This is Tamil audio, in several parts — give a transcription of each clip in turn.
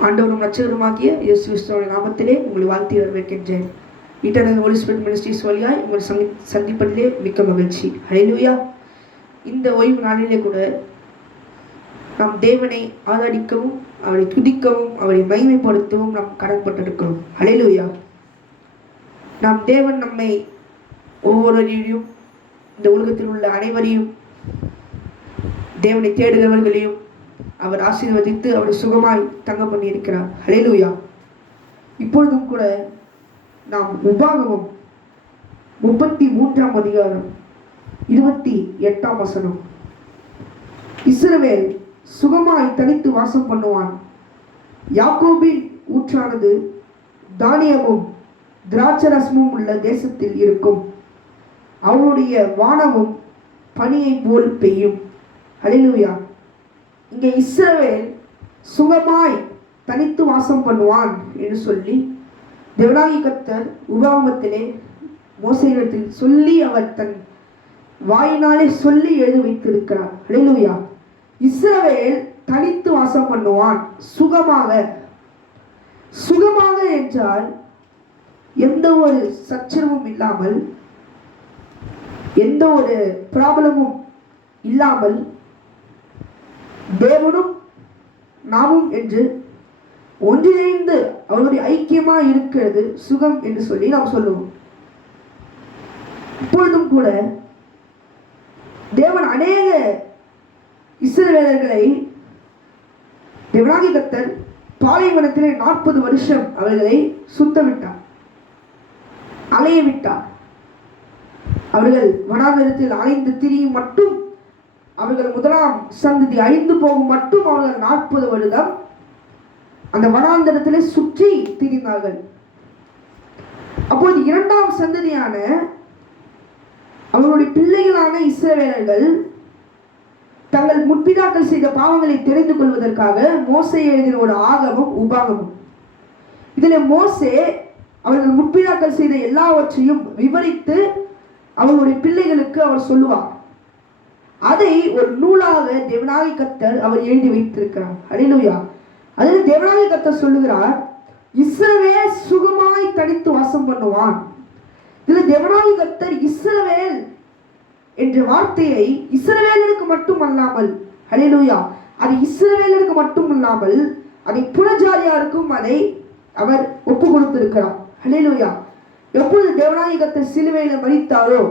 ஆண்டவரும் ரட்சகருமாகிய இயேசு கிறிஸ்துவின் நாமத்திலே உங்களை வாழ்த்தி வரவேற்கின்றேன். இன்டர்னல் ஹோலி ஸ்பிரிட் மினிஸ்ட்ரிஸ் வழியாய் உங்களை சந்திப்பதிலே மிக்க மகிழ்ச்சி. ஹல்லேலூயா. இந்த ஓய்வு நாளிலே கூட நாம் தேவனை ஆராதிக்கவும், அவரை துதிக்கவும், அவரை மகிமைப்படுத்தவும் நாம் கடன்பட்டிருக்கிறோம். ஹல்லேலூயா. தேவன் நம்மை ஒவ்வொருவரையும், இந்த உலகத்தில் உள்ள அனைவரையும், தேவனை தேடுகிறவர்களையும் அவர் ஆசீர்வதித்து அவரை சுகமாய் தங்க பண்ணி இருக்கிறார். ஹல்லேலூயா. இப்பொழுதும் கூட நாம் உபாகமம் 33ஆம் அதிகாரம் 28ஆம் வசனம், இஸ்ரவேல் சுகமாய் தனித்து வாசம் பண்ணுவான், யாக்கோபின் ஊற்றானது தானியமும் திராட்சரசமும் உள்ள தேசத்தில் இருக்கும், அவனுடைய வானமும் பனியை போல் பெய்யும். ஹல்லேலூயா. இங்கே இஸ்ரவேல் சுகமாய் தனித்து வாசம் பண்ணுவான் என்று சொல்லி தேவனாகிய கர்த்தர் உபாகமத்திலே மோசேயிடத்தில் சொல்லி அவர் தன் வாயினாலே சொல்லி எழுதி வைத்திருக்கிறார். ஹல்லேலூயா. இஸ்ரவேல் தனித்து வாசம் பண்ணுவான் சுகமாக. சுகமாக என்றால் எந்த ஒரு சச்சரவும் இல்லாமல், எந்த ஒரு ப்ராப்ளமும் இல்லாமல், தேவனும் நாமும் என்று ஒன்றிணைந்து அவருடைய ஐக்கியமாக இருக்கிறது சுகம் என்று சொல்லி நாம் சொல்லுவோம். இப்பொழுதும் கூட தேவன் அநேக இஸ்ரவேலர்களை தேவனாகிய கர்த்தர் பாலைவனத்திலே 40 வருஷம் அவர்களை சுத்தவிட்டார், அலைய விட்டார். அவர்கள் வனாந்தரத்தில் அலைந்து திரியும் மட்டும், அவர்கள் முதலாம் சந்ததி அழிந்து போகும் மட்டும் அவர்கள் 40 வருடம் அந்த வனாந்தரத்திலே சுற்றி திரிந்தார்கள். அப்போது இரண்டாம் சந்ததியான அவர்களுடைய பிள்ளைகளான இஸ்ரவேலர்கள் தங்கள் முற்பிதாக்கள் செய்த பாவங்களை தெரிந்து கொள்வதற்காக மோசே எழுதின ஒரு ஆகமம் உபாகமம். இதில் மோசே அவர்கள் முற்பிதாக்கள் செய்த எல்லாவற்றையும் விவரித்து அவர்களுடைய பிள்ளைகளுக்கு அவர் சொல்லுவார். அதை ஒரு நூலாக தேவனாகிய கர்த்தர் அவர் எழுதி வைத்திருக்கிறார். ஹல்லேலூயா. அதில் தேவனாகிய கர்த்தர் சொல்லுகிறார், இஸ்ரவேல் சுகமாய் தனித்து வாசம் பண்ணுவான். இதில் தேவனாகிய கர்த்தர் இஸ்ரவேல் என்ற வார்த்தையை இஸ்ரவேலருக்கு மட்டும் அல்லாமல், ஹல்லேலூயா, அது இஸ்ரவேலருக்கு மட்டும் இல்லாமல் அதை புறஜாதியாருக்கும் அதை அவர் ஒப்பு கொடுத்திருக்கிறார். ஹல்லேலூயா. எப்பொழுது தேவனாகிய கர்த்தர் சிலுவையில் மரித்தாரோ,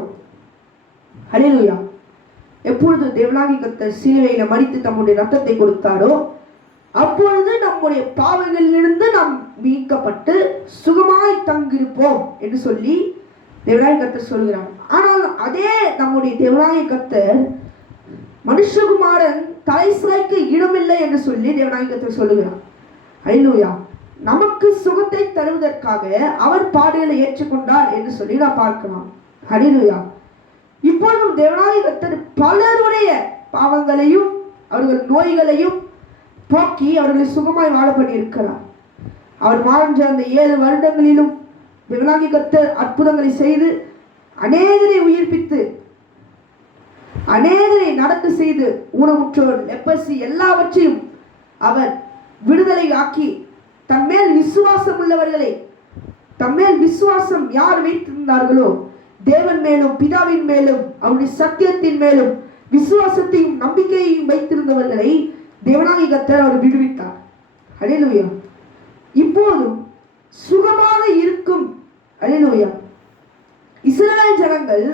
ஹல்லேலூயா, எப்பொழுது தேவனாகிய கர்த்தர் சிலுவையில மரித்து தம்முடைய ரத்தத்தை கொடுத்தாரோ, அப்பொழுது நம்முடைய பாவங்களிலிருந்து நாம் மீட்கப்பட்டு சுகமாய் தங்கிருப்போம் என்று சொல்லி தேவனாகிய கர்த்தர் சொல்கிறார். ஆனால் அதே நம்முடைய தேவனாகிய கர்த்தர் மனுஷகுமாரன் தலை சாய்க்க இடமில்லை என்று சொல்லி தேவனாகிய கர்த்தர் சொல்லுகிறார். ஹல்லேலூயா. நமக்கு சுகத்தை தருவதற்காக அவர் பாடுகளை ஏற்றுக்கொண்டார் என்று சொல்லி நாம் பார்க்கலாம். ஹல்லேலூயா. இப்பொழுதும் தேவனாகிய கர்த்தர் பலருடைய பாவங்களையும் அவர்கள் நோய்களையும் போக்கி அவர்களை சுகமாய் வாழ பண்ணி இருக்கிறார். அவர் வாழ்ந்த அந்த 7 வருடங்களிலும் தேவனாகிய கர்த்தர் அற்புதங்களை செய்து அநேகரை உயிர்ப்பித்து அநேகரை நடக்க செய்து ஊனமுற்றோர், லெப்பசி எல்லாவற்றையும் அவர் விடுதலை ஆக்கி தம்மேல் விசுவாசம் உள்ளவர்களை, தம்மேல் விசுவாசம் யார் வைத்திருந்தார்களோ தேவன் மேலும் பிதாவின் மேலும் அவருடைய சத்தியத்தின் மேலும் விசுவாசத்தையும் நம்பிக்கையையும் வைத்திருந்தவர்களை தேவனாகிய கர்த்தர் அவர் விடுவித்தார். ஹல்லேலூயா. இப்போதும் சுகமாக இருக்கும். ஹல்லேலூயா. இஸ்ரவேல் ஜனங்கள்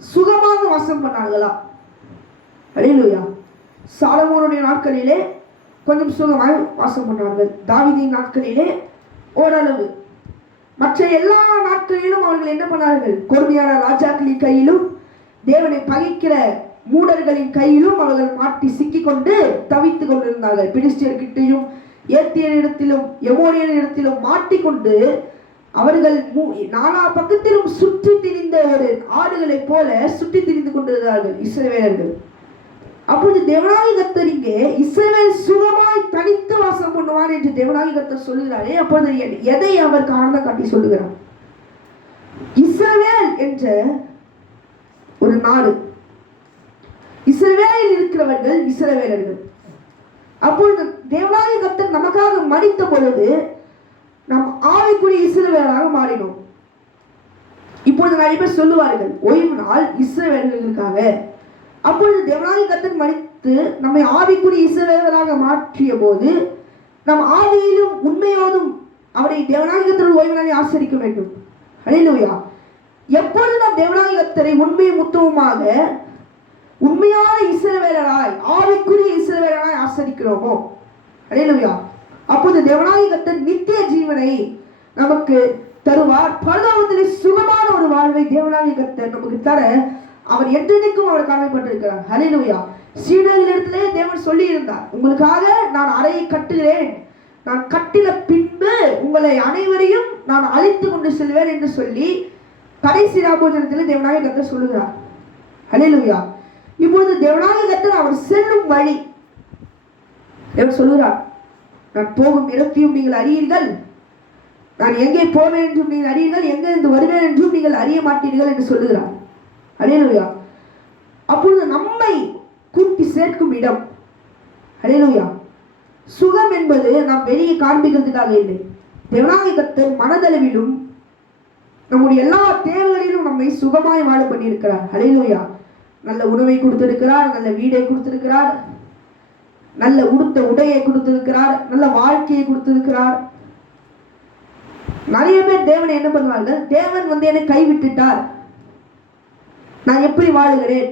சுகமாக வாசம் பண்ணார்களா? ஹல்லேலூயா. சாலமோனுடைய நாட்களிலே கொஞ்சம் சுகமாக வாசம் பண்ணார்கள். தாவீதின் நாட்களிலே ஓரளவு. மற்ற எல்லா நாட்களிலும் அவர்கள் என்ன பண்ணார்கள்? கொடுமையான ராஜாக்களின் கையிலும் தேவனை பகைக்கிற மூடர்களின் கையிலும் அவர்கள் மாட்டி சிக்கிக்கொண்டு தவித்துக் கொண்டிருந்தார்கள். பிலிஸ்தியர்கிட்டையும் ஏத்தியரிடத்திலும் எமோரியரிடத்திலும் மாட்டிக்கொண்டு அவர்கள் நாலா பக்கத்திலும் சுற்றி திரிந்த ஒரு ஆடுகளைப் போல சுற்றி திரிந்து கொண்டிருந்தார்கள் இஸ்ரவேலர்கள். அப்பொழுது தேவனாகிய கர்த்தர் இங்கே இஸ்ரவேல் சுகமாய் தனித்து வாசம் பண்ணுவான் என்று தேவனாகிய கர்த்தர் சொல்லுகிறாரே, அப்பொழுது எதை அவர் காரணம் காட்டி சொல்லுகிறார்? இஸ்ரவேல் என்ற ஒரு நாடு, இஸ்ரவேலில் இருக்கிறவர்கள் இஸ்ரவேலர்கள். அப்பொழுது தேவனாகிய கர்த்தர் நமக்காக மரித்த பொழுது நாம் ஆவிக்குரிய இஸ்ரவேலராக மாறினோம். இப்பொழுது நிறைய பேர் சொல்லுவார்கள், ஓய்வு நாள் இஸ்ரவேலர்களுக்காக. அப்பொழுது தேவனாகிய கர்த்தர் மரித்து நம்மை ஆவிக்குரிய இஸ்ரவேலராக மாற்றிய போது நாம் ஆவியிலும் உண்மையோடும் அவரை தேவனாகிய கர்த்தர் ஓய்வு நாளை ஆசரிக்க வேண்டும். ஹல்லேலூயா. எப்பொழுது நாம் தேவனாகிய கர்த்தரை உண்மையும் உத்தமமாக உண்மையான இஸ்ரவேலராய் ஆவிக்குரிய இஸ்ரவேலராய் ஆசரிக்கிறோமோ, ஹல்லேலூயா, அப்போது தேவனாகிய கர்த்தர் நித்திய ஜீவனை நமக்கு தருவார். பரலோகத்திலே சுகமான ஒரு வாழ்வை தேவனாகிய கர்த்தர் நமக்கு தர அவர் என்றென்றைக்கும் அவர் காணப்பட்டிருக்கிறார். ஹல்லேலூயா. சீடர்களிடத்திலே தேவன் சொல்லி இருந்தார், உங்களுக்காக நான் அறையை கட்டுகிறேன், நான் கட்டின பின்பு உங்களை அனைவரையும் நான் அழைத்து கொண்டு செல்வேன் என்று சொல்லி கடைசி ராபோஜனத்திலே தேவனாகிய கர்த்தர் சொல்லுகிறார். ஹல்லேலூயா. இப்பொழுது தேவனாகிய கர்த்தர் அவர் செல்லும் வழி தேவன் சொல்லுகிறார், நான் போகும் இடத்தையும் நீங்கள் அறியீர்கள், நான் எங்கே போவேன் என்றும் நீங்கள் அறியீர்கள், எங்கிருந்து வருவேன் என்றும் நீங்கள் அறிய மாட்டீர்கள் என்று சொல்லுகிறார். ஹல்லேலூயா. அப்பொழுது நம்மை கூட்டி சேர்க்கும் இடம், ஹல்லேலூயா, சுகம் என்பது நாம் வெளியே காண்பிக்கிறதுக்காக இல்லை. தேவனாகிய கர்த்தர் மனதளவிலும் நம்முடைய எல்லா தேவைகளிலும் நம்மை சுகமாய் வாழ பண்ணியிருக்கிறார். ஹல்லேலூயா. நல்ல உணவை கொடுத்திருக்கிறார், நல்ல வீடை கொடுத்திருக்கிறார், நல்ல உடுத்த உடையை கொடுத்திருக்கிறார், நல்ல வாழ்க்கையை கொடுத்திருக்கிறார். நிறைய பேர் தேவனை என்ன பண்ணுவார்கள், தேவன் என்னை கைவிட்டுட்டார், நான் எப்படி வாழுகிறேன்,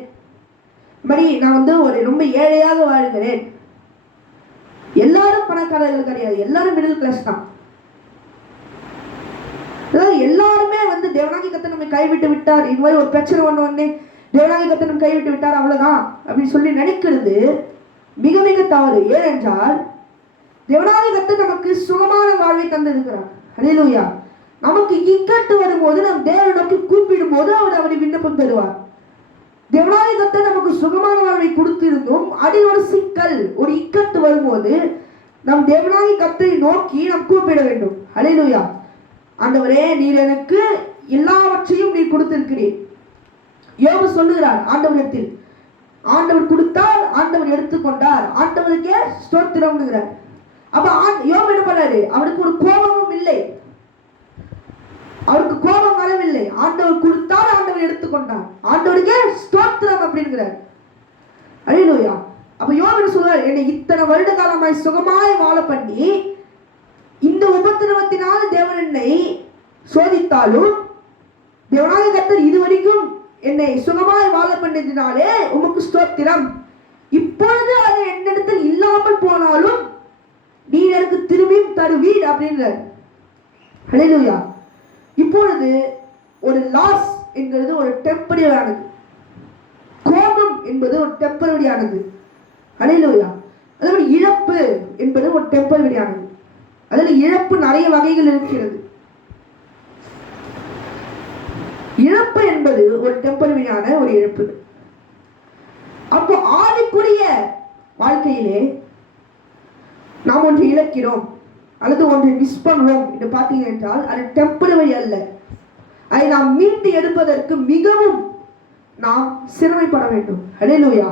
நான் ஒரு ரொம்ப ஏழையாக வாழ்கிறேன். எல்லாரும் பணக்காரர்கள் கிடையாது, எல்லாரும் மிடில் கிளாஸ் தான். எல்லாருமே தேவனாகிய கர்த்தர் நம்மை கைவிட்டு விட்டார், இது மாதிரி ஒரு பிரச்சனை ஒண்ணு தேவனாகிய கர்த்தர் நம்மை கைவிட்டு விட்டார் அவ்வளவுதான் அப்படின்னு சொல்லி நினைக்கிறது மிக மிக தவறு. ஏனென்றால் தேவனாகிய கர்த்தர் நமக்கு சுகமான வாழ்வை தந்திருக்கிறார். ஹல்லேலூயா. நமக்கு இக்கட்டு வரும்போது நாம் தேவனை நோக்கி கூப்பிடும் போது அவர் அவரை விண்ணப்பம் தருவார். தேவனாகிய கர்த்தர் நமக்கு சுகமான வாழ்வை கொடுத்திருந்தும் அதில் ஒரு சிக்கல், ஒரு இக்கட்டு வரும்போது நாம் தேவனாகிய கர்த்தரை நோக்கி நாம் கூப்பிட வேண்டும். ஹல்லேலூயா. ஆண்டவரே, நீர் எனக்கு எல்லாவற்றையும் நீர் கொடுத்திருக்கிறீர். யோபு சொல்லுகிறார் ஆண்டவரிடத்தில், ஆண்டவர் கொடுத்தார், ஆண்டவர் எடுத்துக்கொண்டார், ஆண்டவருக்கே ஸ்தோத்திரம். அப்ப யோபு என்ன பண்ணாரு, அவருக்கு ஒரு கோபமும் இல்லை, அவருக்கு கோபம் வரவில்லை. ஆண்டவர் கொடுத்தார், ஆண்டவர் எடுத்துக்கொண்டார், ஆண்டவருக்கே ஸ்தோத்திரம் அப்படிங்கிறார். ஹல்லேலூயா. அப்ப யோபு சொல்றார், என்னை இத்தனை வருட காலமாய் சுகமாய் வாழ பண்ணி இந்த உபத்திரவத்தினால் தேவன் என்னை சோதித்தாலும் தேவனாகிய கர்த்தர் இதுவரைக்கும் என்னை சுகமாய் வாழ பண்ணதினாலே உமக்கு ஸ்தோத்திரம். இப்பொழுது அது என்னிடத்தில் இல்லாமல் போனாலும் நீ எனக்கு திரும்பியும் தருவீர் அப்படின்றார். ஹல்லேலூயா. இப்பொழுது ஒரு லாஸ் என்கிறது ஒரு டெம்பரரியானது, கோபம் என்பது ஒரு டெம்பரரியானது. ஹல்லேலூயா. அதே இழப்பு என்பது ஒரு டெம்பரரியானது. அதில் இழப்பு நிறைய வகைகள் இருக்கிறது. இழப்பு என்பது ஒரு டெம்பரரியான ஒரு இழப்பு. அப்போ ஆவிக்குரிய வாழ்க்கையிலே நாம் ஒன்று இழக்கிறோம் அல்லது ஒன்றை மிஸ் பண்ணுவோம் என்று பார்த்தீங்க என்றால் அது டெம்பரரி அல்ல. அதை நாம் மீட்டு எடுப்பதற்கு மிகவும் நாம் சிரமப்பட வேண்டும். ஹல்லேலூயா.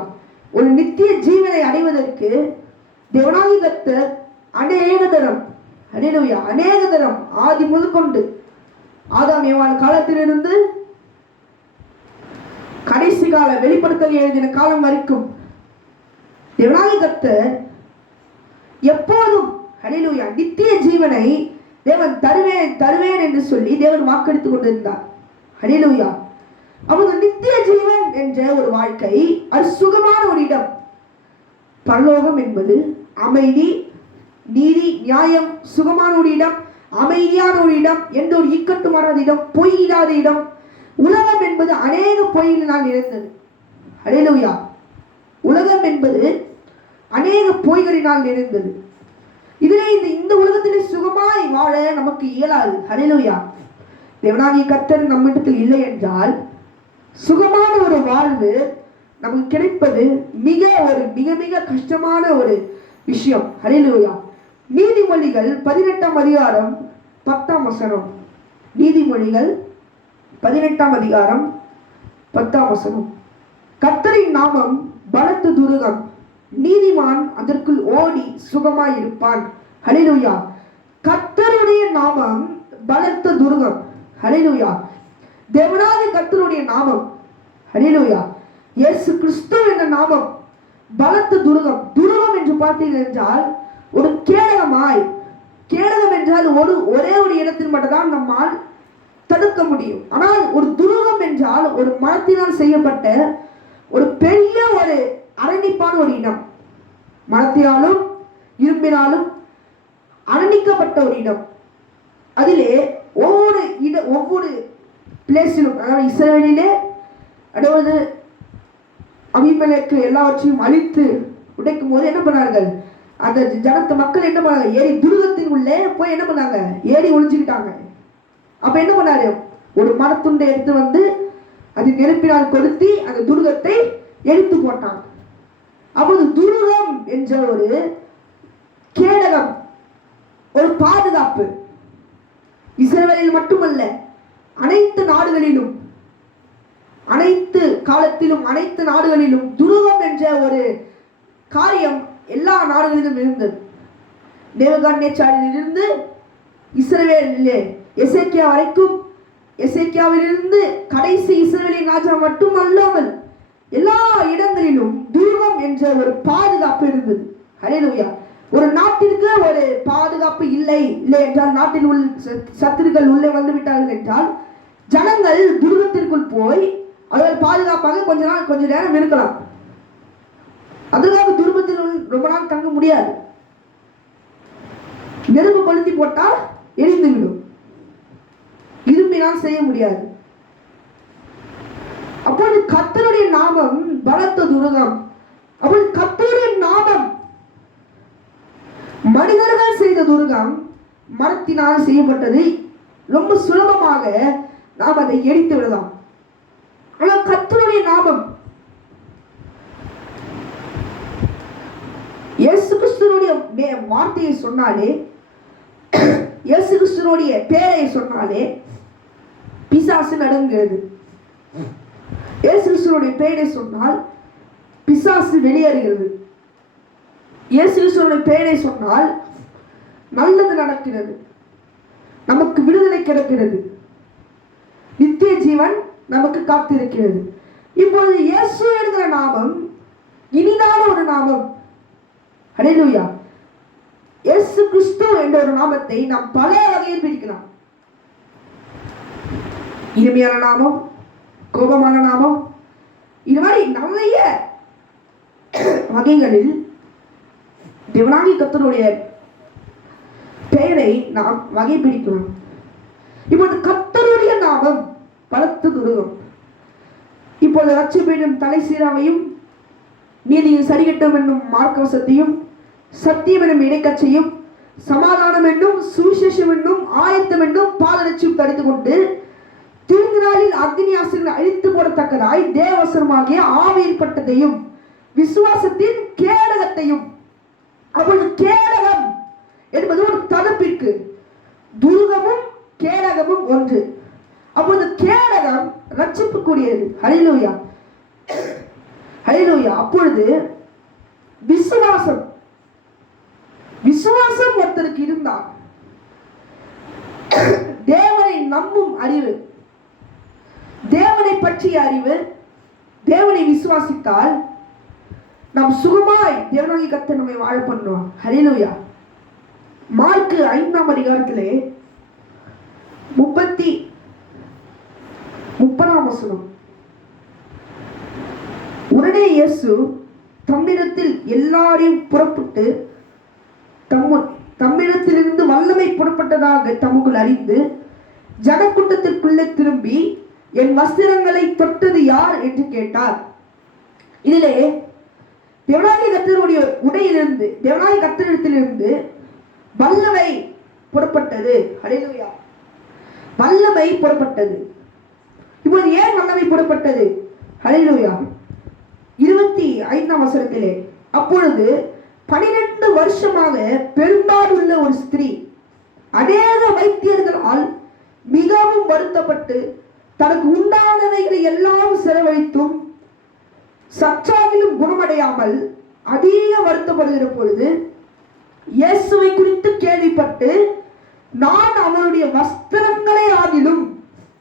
ஒரு நித்திய ஜீவனை அடைவதற்கு தேவனாகிய கர்த்தர் அநேக தரம், ஹல்லேலூயா, அநேக தரம் ஆதி முதற்கொண்டு ஆதாம் ஏவாள் காலத்திலிருந்து கடைசி கால வெளிப்படுத்தல் எழுதின காலம் வரைக்கும் தேவனாகிய கர்த்தர் எப்போதும், ஹல்லேலூயா, நித்திய ஜீவனை தேவன் தருவேன் தருவேன் என்று சொல்லி தேவன் வாக்கெடுத்துக் கொண்டிருந்தார். ஹல்லேலூயா. அப்போது நித்திய ஜீவன் என்ற ஒரு வாழ்க்கை, அது சுகமான ஒரு இடம். பரலோகம் என்பது அமைதி, நீதி, நியாயம், சுகமான ஒரு இடம், அமைதியான ஒரு இடம், எந்த ஒரு இக்கட்டு மாறாத இடம், பொய் இல்லாத இடம். உலகம் என்பது அநேக பொய்களினால் நிறைந்தது. ஹல்லேலூயா. உலகம் என்பது அநேக பொய்களினால் நிறைந்தது. இதிலே இந்த உலகத்திலே சுகமாய் வாழ நமக்கு இயலாது. ஹல்லேலூயா. தேவனாகிய கர்த்தர் நம்மிடத்தில் இல்லை என்றால் சுகமான ஒரு வாழ்வு நமக்கு கிடைப்பது மிக மிக கஷ்டமான ஒரு விஷயம். ஹல்லேலூயா. நீதிமொழிகள் 18ஆம் அதிகாரம் 10ஆம் வசனம். நீதிமொழிகள் 18ஆம் அதிகாரம் 10ஆம் வசனம். கர்த்தரின் நாமம் பலத்த துருகம், நீதிமான் அதற்குள் ஓடி சுகமாய் இருப்பான். ஹல்லேலூயா. கர்த்தருடைய நாமம் பலத்த துருகம். ஹல்லேலூயா. தேவனாகிய கர்த்தருடைய நாமம், ஹல்லேலூயா, இயேசு கிறிஸ்து என்ற நாமம் பலத்த துருகம். துருகம் என்று பார்த்தீர்கள் என்றால் ஒரு கேடகமாய், கேடகம் என்றால் ஒரே ஒரு இடத்தில் மட்டும்தான் நம்மால் தடுக்க முடியும். ஆனால் ஒரு துருகம் என்றால் ஒரு மரத்தினால் செய்யப்பட்ட ஒரு பெரிய ஒரு அரணிப்பான ஒரு இடம், மரத்தினாலும் இரும்பினாலும் அரணிக்கப்பட்ட ஒரு இடம். அதிலே ஒவ்வொரு பிளேஸிலும், அதாவது இஸ்ரவேலிலே, அதாவது அபிமெலேக்கு எல்லாவற்றையும் அழித்து உடைக்கும் போது என்ன பண்ணார்கள், அந்த ஜனத்து மக்கள் என்ன பண்ணாங்க, ஏறி துருகத்தின் உள்ளே போய் என்ன பண்ணாங்க, ஏறி ஒளிஞ்சுக்கிட்டாங்க. அப்ப என்ன பண்ணாரு, ஒரு மரத்துண்டை எடுத்து வந்து அது நெருப்பினால் கொளுத்தி அந்த துருகத்தை எடுத்து போட்டாங்க. அப்போது துருகம் என்ற ஒரு கேடகம், ஒரு பாதுகாப்பு, இஸ்ரவேலில் மட்டுமல்ல அனைத்து நாடுகளிலும், அனைத்து காலத்திலும், அனைத்து நாடுகளிலும் துருகம் என்ற ஒரு காரியம் எல்லா நாடுகளிலும் இருந்தது. நேபுகாத்நேச்சாரிலிருந்து இஸ்ரவேலிலே எசேக்கியா வரைக்கும், எசேக்கியாவிலிருந்து கடைசி இஸ்ரவேலின் ராஜா மட்டுமல்லாமல் எல்லா இடங்களிலும் துருகம் என்ற ஒரு பாதுகாப்பு இருந்தது. ஹல்லேலூயா. ஒரு நாட்டிற்கு ஒரு பாதுகாப்பு இல்லை என்றால், நாட்டில் உள்ள சத்துருக்கள் உள்ளே வந்து விட்டார்கள் என்றால், ஜனங்கள் துருகத்திற்குள் போய் அதில் பாதுகாப்பாக கொஞ்ச நேரம் இருக்கலாம். அதற்காக துருகத்தில் ரொம்ப நாள் தங்க முடியாது. நெருப்பு கொளுத்தி போட்டால் எரிந்து விடும், இரும்பினால் செய்ய முடியாது. அப்போது கர்த்தருடைய நாமம் பலத்த துருகம். அப்போது கர்த்தருடைய நாமம், மனிதர்கள் செய்த துருகம் மரத்தினால் செய்யப்பட்டது. ரொம்ப சுலபமாக நாம் அதை எரித்து விடலாம். ஆனால் கர்த்தருடைய நாமம், இயேசு கிறிஸ்துவினுடைய வார்த்தையை சொன்னாலே, இயேசு கிறிஸ்துவினுடைய பெயரை சொன்னாலே பிசாசு நடுங்குகிறது. இயேசு கிறிஸ்துவினுடைய பெயரை சொன்னால் பிசாசு வெளியேறுகிறது. இயேசு கிறிஸ்துவினுடைய பெயரை சொன்னால் நல்லது நடக்கிறது, நமக்கு விடுதலை கிடைக்கிறது, நித்திய ஜீவன் நமக்கு காத்திருக்கிறது. இப்பொழுது இயேசு என்கிற நாமம் இனிதான ஒரு நாமம். ஹல்லேலூயா. இயேசு கிறிஸ்து என்ற ஒரு நாமத்தை நாம் பல வகையில் பிரிக்கலாம். இனிமையான நாமம், கோபமான நாமம், இது மாதிரி நிறைய வகைகளில் தேவனாகிய கர்த்தருடைய பெயரை நாம் வகை பிடிக்கலாம். இப்போது கர்த்தருடைய நாமம் பலத்த துருகம். இப்போது ரட்சிப்பினும் தலை சீராவையும், நீதியின் சரிகட்டம் என்னும் மார்க்கவசத்தையும், சத்தியம் என்னும் இடைக்கச்சையும், சமாதானம் என்னும் சுவிசேஷம் என்னும் ஆயத்தம் என்னும் பாதரட்சியும் தடுத்து கொண்டு தீங்கு நாளில் அக்னி ஆசிரியர் அழித்து போடத்தக்கதாய் தேவசனமாகிய ஆவியிற்பட்டதையும் விசுவாசத்தின் கேடகத்தையும். அப்பொழுது கேடகம் என்பது ஒரு தடுப்பிற்கு, துருகமும் கேடகமும் ஒன்று. அப்போது கேடகம் ரட்சிப்புக்குரியது. ஹல்லேலூயா, ஹல்லேலூயா. அப்பொழுது விசுவாசம், விசுவாசம் ஒருத்தருக்கு இருந்தால், தேவனை நம்பும் அறிவு, தேவனை பற்றிய அறிவு, தேவனை விசுவாசித்தால் நாம் சுகமாய் தேவனாகிய கர்த்தர் நம்மை வாழ பண்ணுவார். ஹல்லேலூயா. மார்க்கு 5ஆம் அதிகாரத்திலே 30ஆம் வசனம். உடனே இயேசு தம்மிடத்தில் எல்லாரையும் புறப்பட்டு தம்மிடத்திலிருந்து வல்லமை புறப்பட்டதாக தமக்குள் அறிந்து ஜனக்கூட்டத்திற்குள்ளே திரும்பி, என் வஸ்திரங்களை தொட்டது யார் என்று கேட்டார். இதிலே தேவனாகிய கர்த்தருடைய உடையிலிருந்து, தேவனாகிய கர்த்தரிடத்திலிருந்து வல்லமை புறப்பட்டது. ஹல்லேலூயா. வல்லமை புறப்பட்டது. இப்போது ஏன் வல்லமை புறப்பட்டது? ஹல்லேலூயா. 25ஆம் வசனத்திலே, அப்பொழுது 12 வருஷமாக பெரும்பாலுள்ள ஒரு ஸ்திரீ அநேக வைத்தியர்களால் மிகவும் வருத்தப்பட்டு தனக்கு உண்டானவைகளை எல்லாம் செலவழித்தும் சற்றாகிலும் குணமடையாமல் அதிக வருத்தப்படுகிற பொழுது இயேசுவை குறித்து கேள்விப்பட்டு நான் அவருடைய வஸ்திரங்களை ஆகிலும்,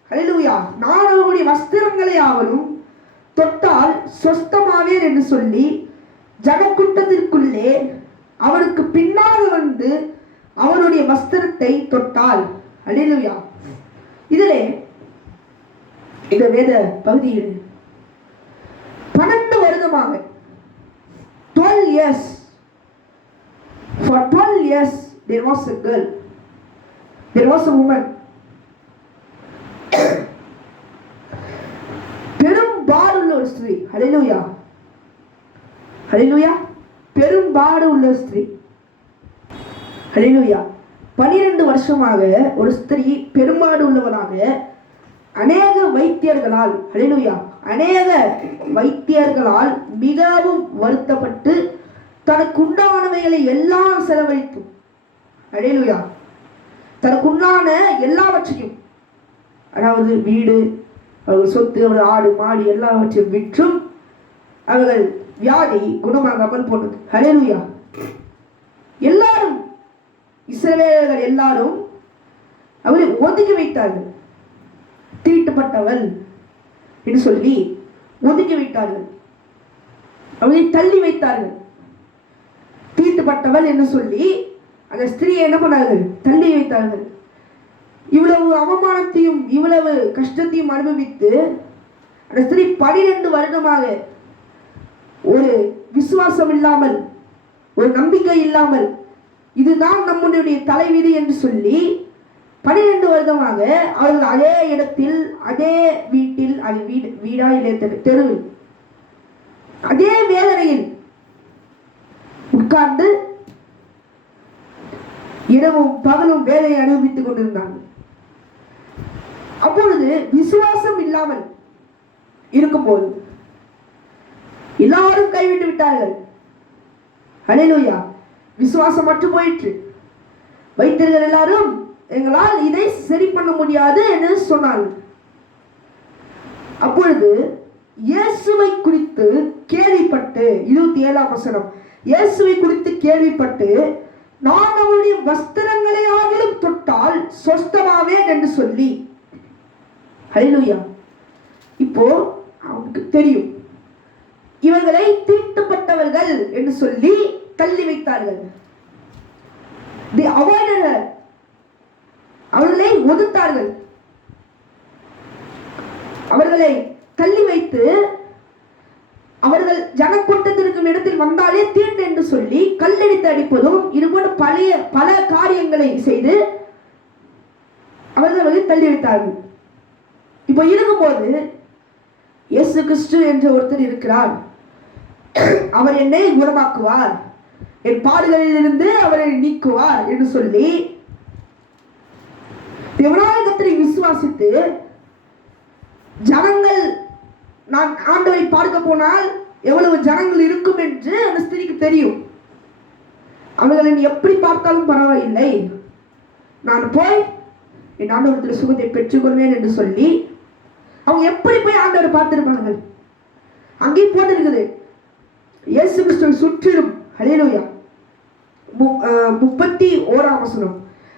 ஹல்லேலூயா, நான் அவருடைய வஸ்திரங்களை ஆகிலும் தொட்டால் சொஸ்தமாவேன் என்று சொல்லி ஜனக்கூட்டத்திற்குள்ளே அவருக்கு பின்னாக வந்து அவருடைய வஸ்திரத்தை தொட்டால். ஹல்லேலூயா. இதிலே இந்த வேத பகுதியில் 12 வருடமாக, 12 years, for 12 years there was a girl, there was a woman. பெரும்பாடு உள்ள ஒரு ஸ்திரீ. ஹல்லேலூயா, ஹல்லேலூயா. பெரும்பாடு உள்ள ஸ்திரீ. ஹல்லேலூயா. 12 வருஷமாக ஒரு ஸ்திரீ பெரும்பாடு உள்ளவனாக அநேக வைத்தியர்களால், ஹல்லேலூயா, அநேக வைத்தியர்களால் மிகவும் வருத்தப்பட்டு தனக்கு உண்டானவைகளை எல்லாம் செலவழித்தும், ஹல்லேலூயா, தனக்கு உண்டான எல்லாவற்றையும், அதாவது வீடு, அவர்கள் சொத்து, அவர்கள் ஆடு மாடு எல்லாவற்றையும் விற்றும் அவர்கள் வியாதி குணமாகாமல் போனது. ஹல்லேலூயா. எல்லாரும், இஸ்ரவேலர்கள் எல்லாரும் அவரை ஒதுக்கி வைத்தார்கள். தீட்டுப்பட்டவள் என்று சொல்லி ஒதுக்கி வைத்தார்கள். அவளை தள்ளி வைத்தார்கள். தீட்டுப்பட்டவள் என்று சொல்லி அந்த ஸ்திரீயை என்ன பண்ணார்கள்? தள்ளி வைத்தார்கள். இவ்வளவு அவமானத்தையும் இவ்வளவு கஷ்டத்தையும் அனுபவித்து அந்த ஸ்திரீ 12 வருடமாக ஒரு விசுவாசம் இல்லாமல், ஒரு நம்பிக்கை இல்லாமல், இதுதான் நம்முடைய தலைவிதி என்று சொல்லி 12 வருடமாக அவர்கள் அதே இடத்தில், அதே வீட்டில், அது வீடா இல்லை தெருவில், அதே வேதனையில் உட்கார்ந்து இரவும் பகலும் வேலையை அனுபவித்துக் கொண்டிருந்தார்கள். அப்பொழுது விசுவாசம் இல்லாமல் இருக்கும்போது எல்லாரும் கைவிட்டு விட்டார்கள். ஹல்லேலூயா. விசுவாசம் மட்டும் போயிற்று. வைத்தியர்கள் எல்லாரும் எங்களால் இதை சரி பண்ண முடியாது என்று சொன்னார்கள். அப்பொழுது இயேசுவை குறித்து கேள்விப்பட்டு, 27ஆம் வசனம், இயேசுவை குறித்து கேள்விப்பட்டு நான் அவருடைய வஸ்திரங்களை ஆகிலும் தொட்டால் சொஸ்தமாவேன் என்று சொல்லி, ஹல்லேலூயா. இப்போ அவனுக்கு தெரியும் இவர்களை தீட்டுப்பட்டவர்கள் என்று சொல்லி தள்ளி வைத்தார்கள். அவர்களை ஒதுத்தார்கள். அவர்களை தள்ளி வைத்து அவர்கள் ஜனக்கூட்டத்திற்கும் இடத்தில் வந்தாலே தீட்டு என்று சொல்லி கல்லெடுத்து அடிப்பதும் இதுபோன்ற பல காரியங்களை செய்து அவர்களை தள்ளி வைத்தார்கள். இப்போ இருக்கும்போது இயேசு கிறிஸ்து என்ற ஒருத்தர் இருக்கிறார், அவர் என்னை குணமாக்குவார், என் பாடுகளிலிருந்து அவரை நீக்குவார் என்று சொல்லி தேவனாயகத்தை விசுவாசித்து ஜனங்கள், நான் ஆண்டவரை பார்க்க போனால் எவ்வளவு ஜனங்கள் இருக்கும் என்று அந்த ஸ்திரீக்கு தெரியும். அவர்களை எப்படி பார்த்தாலும் பரவாயில்லை, நான் போய் என் ஆண்டவரத்தில் சுகத்தை பெற்றுக்கொள்வேன் என்று சொல்லி அவங்க எப்படி போய் ஆண்டவரை பார்த்திருப்பார்கள்? அங்கேயும் போட்டிருக்குது, இயேசு கிறிஸ்துவை சுற்றிலும். ஹல்லேலூயா. 31ஆம் வசனம்,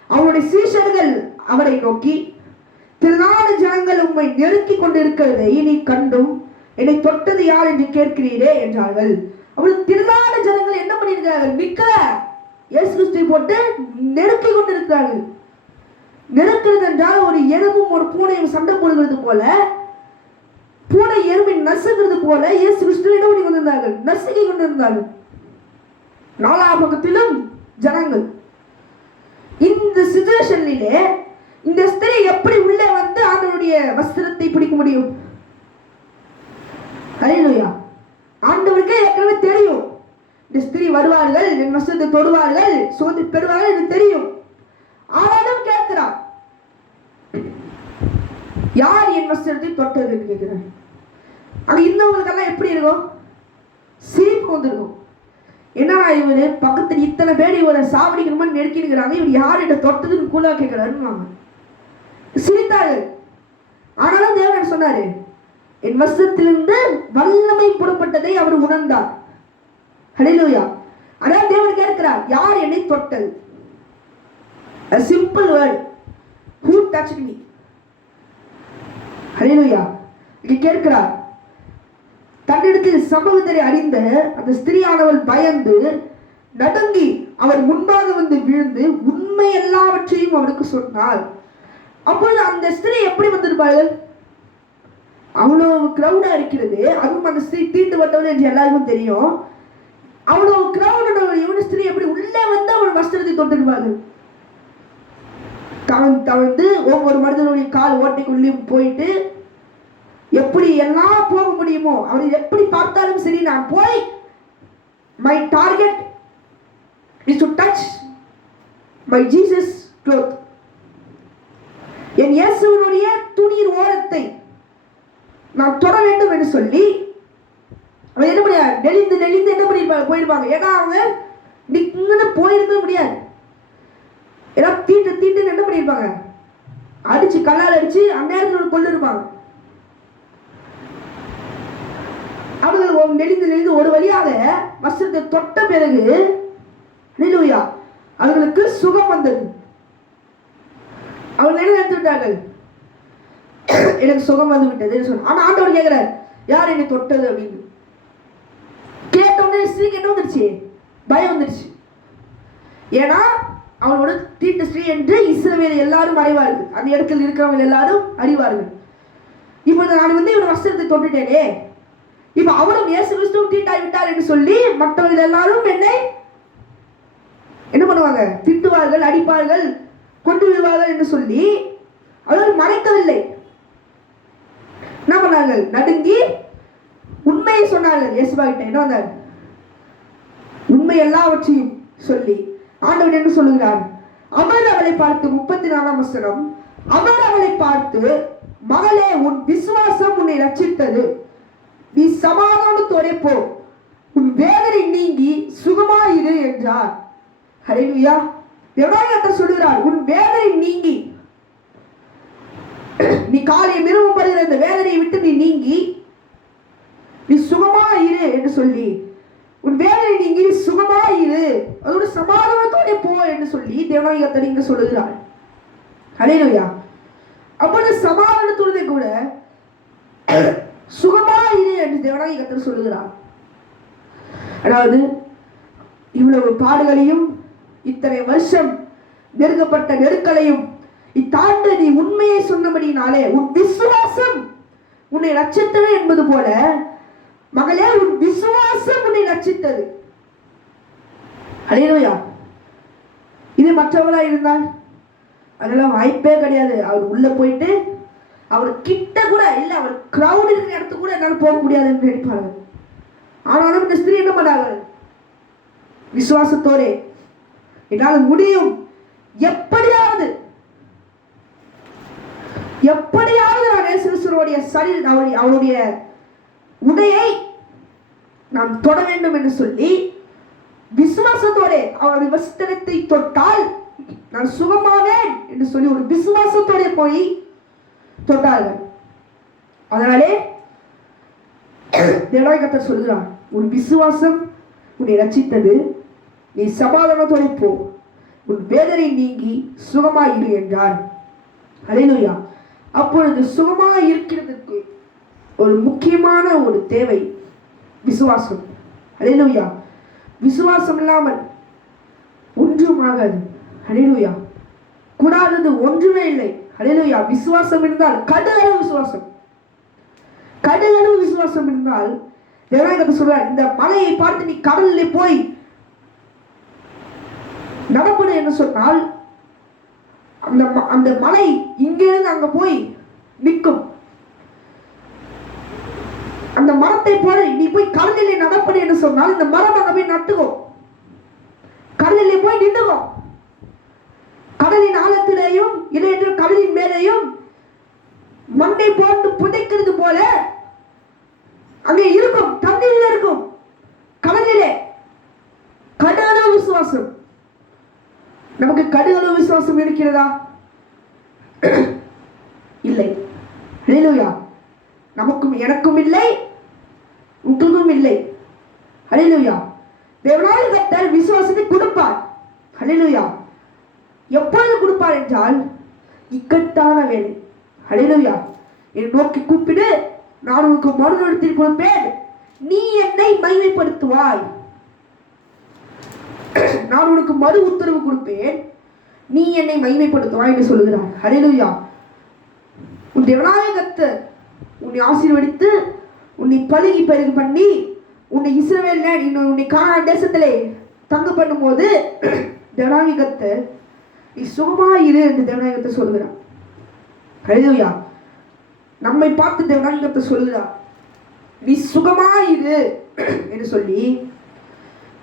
அவருடைய சீஷர்கள் அவரை நோக்கி, திரளான ஜனங்கள் உம்மை நெருக்கி கொண்டிருக்கிறதை நீ கண்டும் என்னை தொட்டது யார் என்று கேட்கிறீரே என்றார்கள். அவர்கள் திரளான ஜனங்கள் என்ன பண்ணியிருக்கிறார்கள்? மிக்க இயேசு கிறிஸ்துவை போட்டு நெருக்கி கொண்டிருக்கிறார்கள். நெருக்கிறது என்றால் ஒரு எறும்பும் ஒரு பூனையும் சண்டை போடுகிறது போல, பூனை எறும்பை நசுகிறது போல இயேசு கிறிஸ்துவை என்ன பண்ணி கொண்டிருந்தார்கள்? நசுக்கி கொண்டிருந்தார்கள். நாலா பக்கத்திலும் ஜனங்கள். இந்த சிச்சுவேஷனிலே இந்த ஸ்திரீ எப்படி உள்ளே வந்து ஆண்டவருடைய வஸ்திரத்தை பிடிக்க முடியும்? ஹல்லேலூயா. ஆண்டவருக்கே ஏற்கனவே தெரியும் இந்த ஸ்திரீ வருவார்கள், என் வஸ்திரத்தை தொடுவார்கள், சுகத்தை பெறுவார்கள் என்று தெரியும். ஆனாலும் கேட்கிறார், யார் என் வஸ்திரத்தை தொட்டது என்று கேட்கிறார். ஆனா இன்னவங்களுக்கெல்லாம் எப்படி இருக்கும்? சிரிப்பு வந்திருக்கும். என்னடா இவரு பக்கத்தில் இத்தனை பேர் இவரை சாவடிக்கணுமா நெருக்கினுக்கிறாங்க, இவர் யார்கிட்ட தொட்டதுன்னு கூலா கேட்கிறாருன்னு சிரித்தார்கள். ஆனாலும் தேவன் சொன்னாரு, என் வஸ்திரத்திலிருந்து வல்லமை புறப்பட்டதை அவர் உணர்ந்தார். ஹல்லேலூயா. அதான் தேவன் கேட்கிறார், யார் என்னை தொட்டது? a simple word, who touched me? ஹல்லேலூயா. இங்கே கேட்கிறார். தன்னிடத்தில் சம்பவத்தை அறிந்த அந்த ஸ்திரீயானவள் பயந்து நடுங்கி அவர் முன்பாக வந்து விழுந்து உண்மை எல்லாவற்றையும் அவருக்கு சொன்னாள். அப்பொழுது அந்த ஸ்திரீ எப்படி வந்திருப்பார்கள்? அவ்வளவு கிரௌடா இருக்கிறது, அதுவும் அந்த ஸ்திரீ தீட்டுப்பட்டவள் என்று எல்லாருக்கும் தெரியும். அவ்வளவு கிரௌட் இவன் ஸ்திரீ எப்படி உள்ளே வந்து அவள் வஸ்திரத்தை தொட்டிருப்பார்கள்? தவழ்ந்து ஒவ்வொரு மனிதனுடைய கால் ஓட்டைக்குள்ளேயும் போயிட்டு எப்படி எல்லாம் போக முடியுமோ அவர் எப்படி பார்த்தாலும் சரி, நான் போய் my target is to touch my Jesus cloth, என் இயேசுவினுடைய துணியின் ஓரத்தை நான் தொட வேண்டும் என்று சொல்லி அவன் என்ன பண்ண நெளிந்து நெளிந்து என்ன பண்ணிருப்பாங்க போயிருப்பாங்க. ஏன்னா அவங்க இங்கே போயிருக்க முடியாது. ஏன்னா தீட்டு தீட்டுன்னு என்ன பண்ணிருப்பாங்க, அடிச்சு கல்லால் அடிச்சு அந்த நேரத்தில் கொண்டு இருப்பாங்க. அவர்கள் நெளிந்து நெளிந்து ஒரு வழியாக வஸ்திரத்தை தொட்ட பிறகு ஹல்லேலூயா அவர்களுக்கு சுகம் வந்தது. அவர்கள் என்ன நினைத்து விட்டார்கள், எனக்கு சுகம் வந்து விட்டது சொன்ன. ஆனா ஆண்டவர் கேட்கிறார், யார் என்னை தொட்டது அப்படின்னு. கேட்டோடனே ஸ்திரீக்கு என்ன வந்துருச்சு, பயம் வந்துருச்சு. ஏன்னா அவனோட தீட்டு ஸ்திரீ என்று இஸ்ரவேல் எல்லாரும் அறிவார்கள், அந்த இடத்தில் இருக்கிறவங்க எல்லாரும் அறிவார்கள். இப்பொழுது நான் வந்து இவன் வஸ்திரத்தை தொட்டுட்டேனே, இப்ப அவரும் இயேசு கிறிஸ்துவும் தீட்டாய் விட்டார் என்று சொல்லி மற்றவர்கள் எல்லாரும் என்னை என்ன பண்ணுவாங்க, திட்டுவார்கள், அடிப்பார்கள், கொண்டு விடுவார்கள் என்று சொல்லி அவர்கள் மறைக்கவில்லை. என்ன பண்ணார்கள், நடுங்கி உண்மையை சொன்னார்கள். இயேசுவா கிட்ட என்ன வந்தார், உண்மை எல்லாவற்றையும் சொல்லி ஆண்டவர் என்ன சொல்லுகிறார், அவர் அவளை பார்த்து 34ஆம் வசனம், அவர் அவளை பார்த்து, மகளே உன் விசுவாசம் உன்னை ரட்சித்தது, நீ சமாதானத்தோட போ, உன் வேதனை நீங்கி சுகமாயிரு என்றார். ஹல்லேலூயா. தேவனாய் சொல்லுகிறார், உன் வேதனை நீங்கி, நீ காலையை மிருகம் படுகிற இந்த வேதனையை விட்டு நீ நீங்கி நீ சுகமாயிரு என்று சொல்லி, உன் வேதனை நீங்கி சுகமாயிரு, அதோட சமாதானத்தோட போ என்று சொல்லி தேவனாய் இங்க சொல்லுகிறார். ஹல்லேலூயா. அப்பொழுது சமாதானத்தோட கூட சுகமாயிரு என்று தேவனாய் கர்த்தர் சொல்லுகிறார். அதாவது இவ்வளவு பாடுகளையும் இத்தனை வருஷம் நெருங்கப்பட்ட நெருக்கலையும் இத்தாண்டு நீ உண்மையை சொன்னபடினாலே உன் விசுவாசம் உன்னை ரட்சித்தது என்பது போல, மகளே உன் விசுவாசம் உன்னை ரட்சித்தது. ஹல்லேலூயா. இது மற்றவங்களா இருந்தால் அதெல்லாம் வாய்ப்பே கிடையாது. அவர் உள்ள போயிட்டு அவர் கிட்ட கூட இல்ல, அவர் கிரௌட் இருக்கிற இடத்துக்கு கூட என்னால் போக முடியாது என்று நினைப்பார்கள். ஆனாலும் இந்த ஸ்திரீ என்ன பண்ணார்கள், விசுவாசத்தோடு என்னால் முடியும், எப்படியாவது நான் இயேசு கிறிஸ்துவுடைய அவருடைய உடையை நான் தொட வேண்டும் என்று சொல்லி விசுவாசத்தோடு அவருடைய வஸ்திரத்தை தொட்டால் நான் சுகமாவேன் என்று சொல்லி ஒரு விசுவாசத்தோட போய் தொட்டார்கள். அதனாலே தேவனாய் கர்த்தர் சொல்கிறார், உன் விசுவாசம் உன்னை ரட்சித்தது, நீ சமாதானத்தோடு போ, உன் வேதனை நீங்கி சுகமாயிரு என்றார். ஹல்லேலூயா. அப்பொழுது சுகமாய் இருக்கிறதுக்கு ஒரு முக்கியமான ஒரு தேவை விசுவாசம். ஹல்லேலூயா. விசுவாசம் இல்லாமல் ஒன்றும் ஆகாது. ஹல்லேலூயா. கூடாதது ஒன்றுமே இல்லை. ஹல்லேலூயா. விசுவாசம் இருந்தால் கடுகளவு விசுவாசம், கடுகளவு விசுவாசம் இருந்தால் தேவனாய் கர்த்தர் சொல்றார், இந்த மலையை பார்த்து நீ கடலில் போய் நடப்பது என்று சொன்னால் அந்த மலை இங்கிருந்து அங்க போய் நிற்கும். அந்த மரத்தை போல நீ போய் கடலிலே நடப்பது என்று சொன்னால் இந்த மரம் அங்க போய் நட்டுக்கும், கடலிலே போய் நின்றுக்கும். கடலின் ஆழத்திலேயும் இடையற்ற கடலின் மேலேயும் மண்ணை போட்டு புதைக்கிறது போல அங்கே இருக்கும், தண்ணீரில் இருக்கும், கடலிலே. கடுகளவு விசுவாசம். நமக்கு கடுகளவு விசுவாசம் இருக்கிறதா? இல்லை. ஹல்லேலூயா. நமக்கும் எனக்கும் இல்லை, உங்களுக்கும் இல்லை. ஹல்லேலூயா. தேவனாகிய கர்த்தர் விசுவாசத்தை கொடுப்பார். ஹல்லேலூயா. எப்பொழுது கொடுப்பார் என்றால் இக்கட்டான வேலை. ஹல்லேலூயா. என்னை நோக்கி கூப்பிடு, நான் உனக்கு மறுநடத்தி கொடுப்பேன், நீ என்னை மகிமைப்படுத்துவாய். நான் உனக்கு மறு உத்தரவு கொடுப்பேன், நீ என்னை மகிமைப்படுத்துவாய் என்று சொல்லுகிறார். ஹல்லேலூயா. உன் தேவனாகிய கர்த்தர் உன்னை ஆசீர்வதித்து உன்னை பலுகி பெருகி பண்ணி உன்னை இஸ்ரவேல் உன்னை கானான் தேசத்திலே தங்க பண்ணும் போது தேவனாகிய கர்த்தர் நீ சுகமாயிரு என்று தேவனாகிய கர்த்தர் சொல்லுகிறார். ஹல்லேலூயா. நம்மை பார்த்து தேவனாகிய கர்த்தர் சொல்லுகிறார், நீ சுகமாயிரு என்று சொல்லி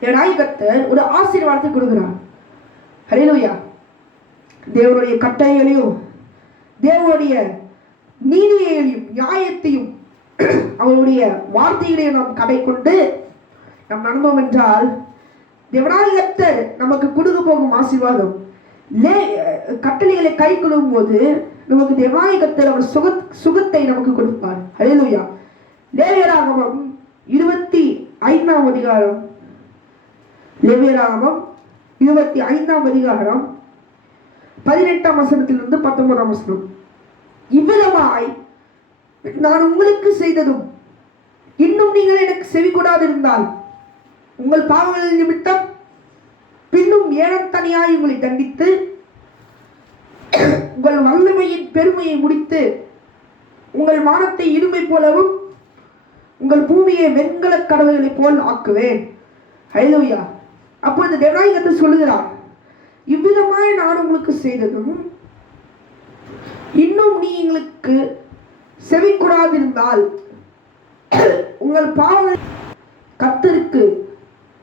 தேவனாகிய கர்த்தர் ஒரு ஆசீர்வாதத்தை கொடுக்கிறார். ஹல்லேலூயா. தேவனுடைய கட்டளைகளையும் தேவனுடைய நீதியையும் நியாயத்தையும் அவருடைய வார்த்தைகளையும் நாம் கடை கொண்டு நாம் நடந்தோம் என்றால் தேவனாகிய கர்த்தர் நமக்கு கொடுக்க போகும் ஆசீர்வாதம் கட்டளைகளை கை கொள்ளும் போது நமக்கு தேவனாகிய கர்த்தர் அவர் சுகத்தை நமக்கு கொடுப்பார். ஹல்லேலூயா. லேவியராகமம் 25ஆம் அதிகாரம், லேவியராகமம் 25ஆம் அதிகாரம் 18ஆம் வசனத்திலிருந்து 19ஆம் வசனம். இவ்விதமாய் நான் உங்களுக்கு செய்ததும் இன்னும் நீங்கள் எனக்கு செவி கொடாதிருந்தால் உங்கள் பாவங்களின் நிமித்தம் பின்னும் ஏழத்தனியாய் உங்களை தண்டித்து உங்கள் வல்லமையின் பெருமையை முடித்து உங்கள் வானத்தை இருமை போலவும் உங்கள் பூமியை வெண்கல கடவுள்களை போல் ஆக்குவேன். ஹல்லேலூயா. அப்பொழுது தேவனாகிய கர்த்தர் சொல்லுகிறார், இவ்விதமாய் நான் உங்களுக்கு செய்ததும் இன்னும் நீ எங்களுக்கு செவி கொடாதிருந்தால் உங்கள் பாவங்கள் கர்த்தருக்கு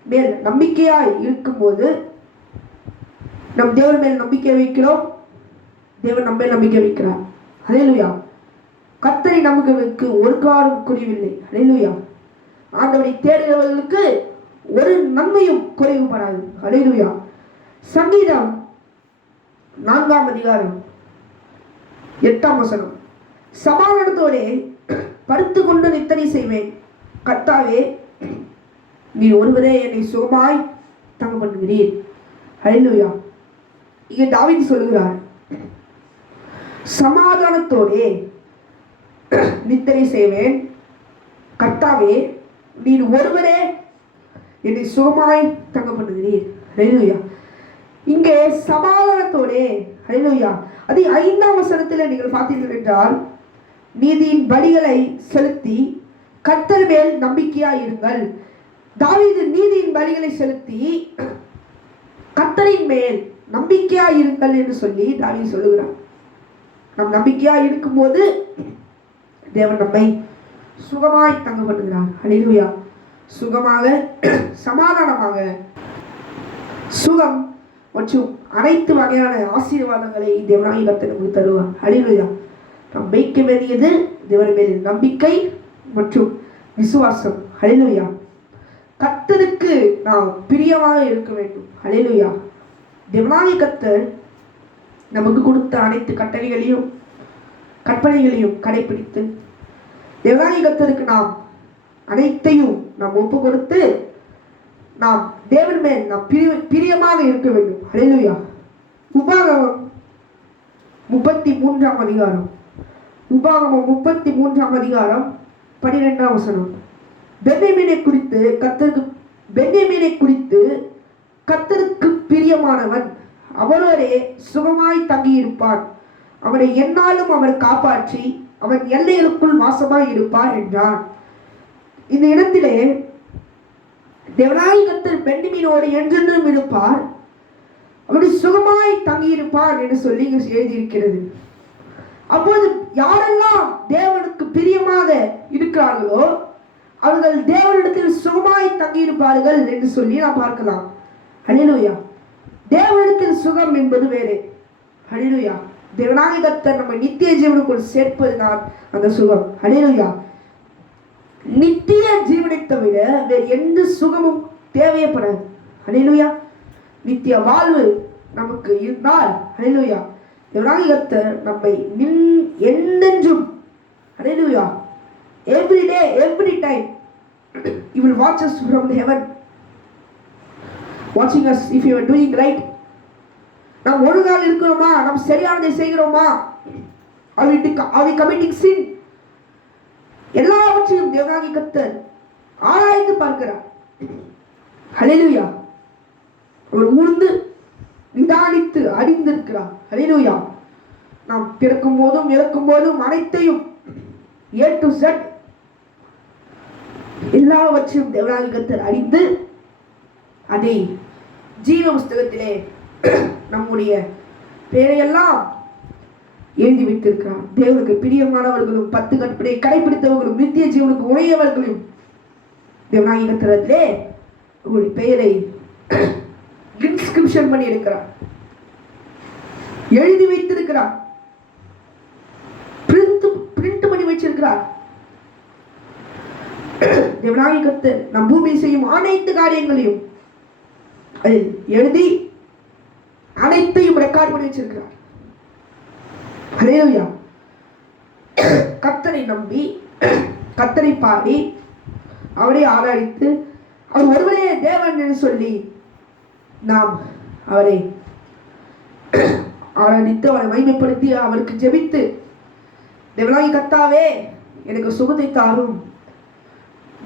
மேல் நம்பிக்கையாய் இருக்கும்போது நம் தேவன் மேல் நம்பிக்கை வைக்கிறோம், தேவன் நம்ம மேல் நம்பிக்கை வைக்கிறார். ஹல்லேலூயா. கர்த்தரை நமக்கு ஒரு காலம் குறைவில்லை. ஹல்லேலூயா. ஆண்டவரை தேடுகிறவர்களுக்கு ஒரு நன்மையும் குறைவுபடாது. ஹல்லேலூயா. சங்கீதம் 4ஆம் அதிகாரம் 8ஆம் வசனம். சமாதானத்தோடே படுத்து கொண்டு நித்தனை செய்வேன், கர்த்தாவே நீ ஒருவரே என்னை சுகமாய் தங்க பண்ணுகிறீர். ஹல்லேலூயா. இங்கே தாவீது சொல்லுகிறார், சமாதானத்தோடே நித்தனை செய்வேன், கர்த்தாவே நீர் ஒருவரே என்னை சுகமாய் தங்க பண்ணுகிறீர். ஹல்லேலூயா. இங்கே சமாதானத்தோடே. ஹல்லேலூயா. அது 5ஆம் வசனத்தில் நீங்கள் பார்த்தீர்கள் என்றால் நீதியின் பலிகளை செலுத்தி கர்த்தர் மேல் நம்பிக்கையாய் இருங்கள். தாவீது நீதியின் பலிகளை செலுத்தி கர்த்தரின் மேல் நம்பிக்கையாய் இருங்கள் என்று சொல்லி தாவீது சொல்லுகிறார். நம் நம்பிக்கையாய் இருக்கும்போது தேவன் நம்மை சுகமாய் தங்க பண்ணுகிறார். ஹல்லேலூயா. சுகமாக, சமாதானமாக, சுகம் மற்றும் அனைத்து வகையான ஆசீர்வாதங்களை தேவனாகிய கர்த்தர் நமக்கு தருவார். ஹல்லேலூயா. நாம் வைக்க வேண்டியது தேவன் மேல் நம்பிக்கை மற்றும் விசுவாசம். ஹல்லேலூயா. கர்த்தருக்கு நாம் பிரியமாக இருக்க வேண்டும். ஹல்லேலூயா. தேவனாகிய கர்த்தர் நமக்கு கொடுத்த அனைத்து கட்டளைகளையும் கற்பனைகளையும் கடைபிடித்து தேவனாகிய கர்த்தருக்கு நாம் அனைத்தையும் நாம் ஒப்பு கொடுத்து நாம் தேவன் மேல் நாம் பிரியமாக இருக்க வேண்டும். ஹல்லேலூயா. உபாகமம் 33ஆம் அதிகாரம், உபாகமம் 33ஆம் அதிகாரம் 12ஆம் வசனம். பென்யமீனை குறித்து கர்த்தருக்கு பிரியமானவன் அவரோடே சுகமாய் தங்கியிருப்பான், அவனை எந்நாளும் அவர் காப்பாற்றி அவன் எல்லைகளுக்குள் வாசமாய் இருப்பார் என்றான். இந்த இடத்திலே தேவனாகிய கர்த்தர் பென்யமீனோடு என்றென்றும் இருப்பார், அவருடைய சுகமாய் தங்கியிருப்பார் என்று சொல்லி எழுதியிருக்கிறது. அப்போது யாரெல்லாம் தேவனுக்கு பிரியமாக இருக்கிறார்களோ அவர்கள் தேவனிடத்தில் சுகமாய் தங்கியிருப்பார்கள் என்று சொல்லி நாம் பார்க்கலாம். ஹல்லேலூயா. தேவனிடத்தில் சுகம் என்பது வேறு. ஹல்லேலூயா. தேவனாகிய கர்த்தர் நம்மை நித்திய ஜீவனுக்குள் சேர்ப்பதுதான் அந்த சுகம். ஹல்லேலூயா. நித்திய ஜீவனை தவிர வேறு எந்த சுகமும் தேவைப்படாது. ஹல்லேலூயா. நித்திய வாழ்வு நமக்கு இருந்தால் ஹல்லேலூயா தேவனாகிய கர்த்தர் நம்மை என்றென்றும் ஹல்லேலூயா every day every time he will watch us from heaven. watching us if you are doing right. நாம் ஒழுங்காக இருக்கிறோமா, நாம் சரியானதை செய்கிறோமா, are we committing sin? எல்லாவற்றையும் தேவனாகிய கர்த்தர் ஆராய்ந்து பார்க்கிறார். ஹல்லேலூயா. அவர் உணர்ந்து நிதானித்து அறிந்திருக்கிறார். ஹல்லேலூயா. நாம் பிறக்கும் போதும் இறக்கும் போதும் அனைத்தையும் A to Z எல்லாவற்றையும் தேவனாகிய கர்த்தர் அறிந்து அதை ஜீவ புஸ்தகத்திலே நம்முடைய பெயரையெல்லாம் எழுதி வைத்திருக்கிறார். தேவனுக்கு பிரியமானவர்களும் 10 கற்பனை கடைபிடித்தவர்களும் நித்திய ஜீவனுக்கு உடையவர்களும் தேவனாகிய கர்த்தரிலே உங்களுடைய பெயரை இன்ஸ்கிரிப்ஷன் பண்ணி இருக்கிறார், எழுதி வைத்திருக்கிறார், பிரிண்ட் பண்ணி வச்சிருக்கிறார். தேவனாகிய கர்த்தர் நம் பூமியில் செய்யும் அனைத்து காரியங்களையும் எழுதி அனைத்தையும் ரெக்கார்ட் பண்ணி வச்சிருக்கிறார். ஹல்லேலூயா. கர்த்தரை நம்பி கர்த்தரை பாடி அவரை ஆராதித்து அவர் ஒருவரே தேவன் என்று சொல்லி நாம் அவரை ஆராதித்து அவரை மகிமைப்படுத்தி அவருக்கு ஜெபித்து, தேவனாகிய கர்த்தாவே எனக்கு சுகத்தை தாரும்,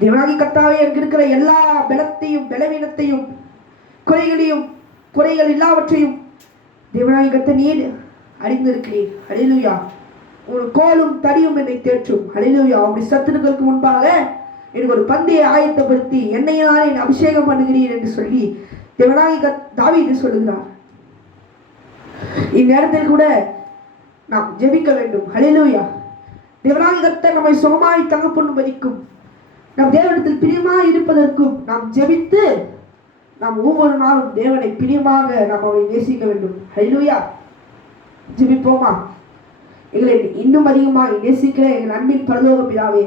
தேவனாகிய கர்த்தாவே எனக்கு இருக்கிற எல்லா பலத்தையும் பலவீனத்தையும் குறைகள் எல்லாவற்றையும் தேவனாகிய கர்த்தர் நீர் அறிந்திருக்கிறீர். ஹல்லேலூயா. ஒரு கோலும் தடியும் என்னை தேற்றும். ஹல்லேலூயா. அப்படி சத்துருக்களுக்கு முன்பாக எனக்கு ஒரு பந்தையை ஆயத்தப்படுத்தி என்னையால் என் அபிஷேகம் பண்ணுகிறீர் என்று சொல்லி தேவனாகிய தாவீது சொல்லுகிறார். இந்நேரத்தில் கூட நாம் ஜெபிக்க வேண்டும். ஹல்லேலூயா. தேவனாகிய கர்த்தர் நம்மை சுகமாய் தங்க பண்ணும்படிக்கும் நம் தேவனிடத்தில் பிரியமாய் இருப்பதற்கும் நாம் ஜெபித்து நாம் ஒவ்வொரு நாளும் தேவனை பிரியமாக நாம் அவரை நேசிக்க வேண்டும். ஹல்லேலூயா. ஜெபிப்போமா? எங்களை இன்னும் அதிகமாக நேசிக்கிற எங்கள் அன்பின் பரலோக பிதாவே,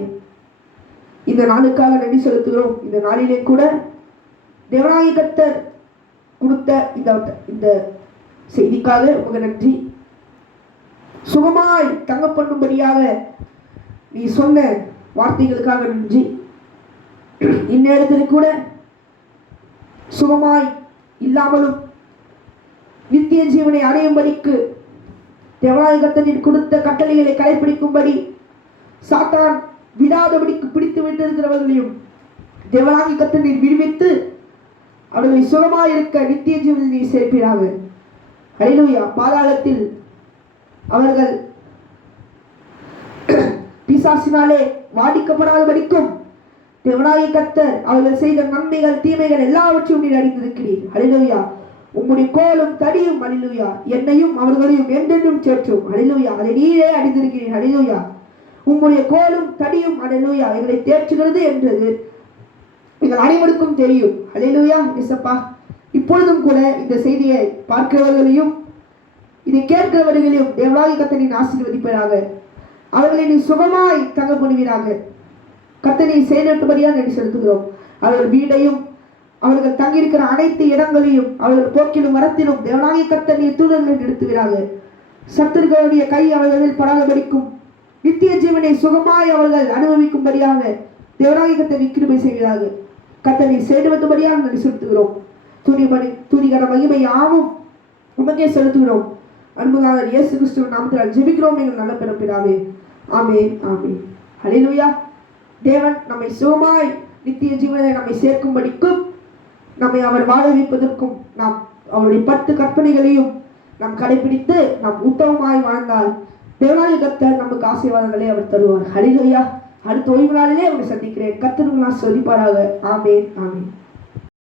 இந்த நாளுக்காக நன்றி செலுத்துகிறோம். இந்த நாளிலே கூட தேவனாகிய கர்த்தர் கொடுத்த இந்த செய்திக்காக உங்க நன்றி. சுகமாய் தங்க பண்ணும்படியாக நீ சொன்ன வார்த்தைகளுக்காக நன்றி. இந்நேரத்தில் கூட சுகமாய் இல்லாமலும் நித்திய ஜீவனை அடையும்படிக்கு தேவனாகிய கர்த்தர் கொடுத்த கட்டளைகளை கடைபிடிக்கும்படி சாத்தான் விடாதபடிக்கு பிடித்து வைத்திருக்கிறவர்களையும் தேவனாகிய கர்த்தர் நீர் விடுவித்து அவர்களை சுகமாய் இருக்க நித்திய ஜீவனில் நீர் சேர்ப்பீராக. ஹல்லேலூயா. பாதாளத்தில் அவர்கள் பிசாசினாலே வாடிக்கப்படாதபடிக்கும் தேவனாகிய கர்த்தர் அவர்கள் செய்த நன்மைகள் தீமைகள் எல்லாவற்றையும் நீர் அறிந்திருக்கிறீர். ஹல்லேலூயா. உம்முடைய கோலும் தடியும் ஹல்லேலூயா என்னையும் அவர்களையும் என்றென்றும் சேர்ற்றும். ஹல்லேலூயா. அதை நீரே அறிந்திருக்கிறீர். ஹல்லேலூயா. உம்முடைய கோலும் தடியும் ஹல்லேலூயா எங்களை தேற்றுகிறது என்றது எங்கள் அனைவருக்கும் தெரியும். ஹல்லேலூயா. இயேசப்பா, இப்பொழுதும் கூட இந்த செய்தியை பார்க்கிறவர்களையும் இதை கேட்கிறவர்களையும் தேவனாகிய கர்த்தரின் ஆசீர்வதிப்பீராக. அவர்களை நீ சுகமாய் தங்க பண்ணுவீராக. கர்த்தரை செயலற்றுபடியாக நன்றி செலுத்துகிறோம். அவர்கள் வீடையும் அவர்கள் தங்கியிருக்கிற அனைத்து இடங்களையும் அவர்கள் போக்கிலும் வரத்திலும் தேவனாகிய கர்த்தர் நீர் தூதர்களை நிறுத்துவீராக. சத்துருக்களுடைய கை அவர்களில் படாதபடிக்கும் நித்திய ஜீவனை சுகமாய் அவர்கள் அனுபவிக்கும்படியாக தேவனாகிய கர்த்தர் கிருபை செய்வீராக. கர்த்தரை செயல்படுத்தும்படியாக நன்றி செலுத்துகிறோம். துதிகர மகிமை யாவும் உமக்கே செலுத்துகிறோம். அன்புக்காக இயேசு கிறிஸ்துவின் நாமத்தில் ஜெபிக்கிறோம் எங்கள் நல்ல பிறப்பிடாவே. ஆமென், ஆமென். ஹல்லேலூயா. தேவன் நம்மை சுகமாய் நித்திய ஜீவனை நம்மை சேர்க்கும்படிக்கும் நம்மை அவர் வாழ வைப்பதற்கும் நாம் அவருடைய 10 கற்பனைகளையும் நாம் கடைபிடித்து நாம் உத்தமமாய் வாழ்ந்தால் தேவனாகிய கர்த்தர் நமக்கு ஆசீர்வாதங்களை அவர் தருவார். ஹல்லேலூயா. அடுத்த ஓய்வு நாளிலே அவரை சந்திக்கிறேன். கர்த்தர் உங்களை ஆசீர்வதிப்பாராக. ஆமென், ஆமென்.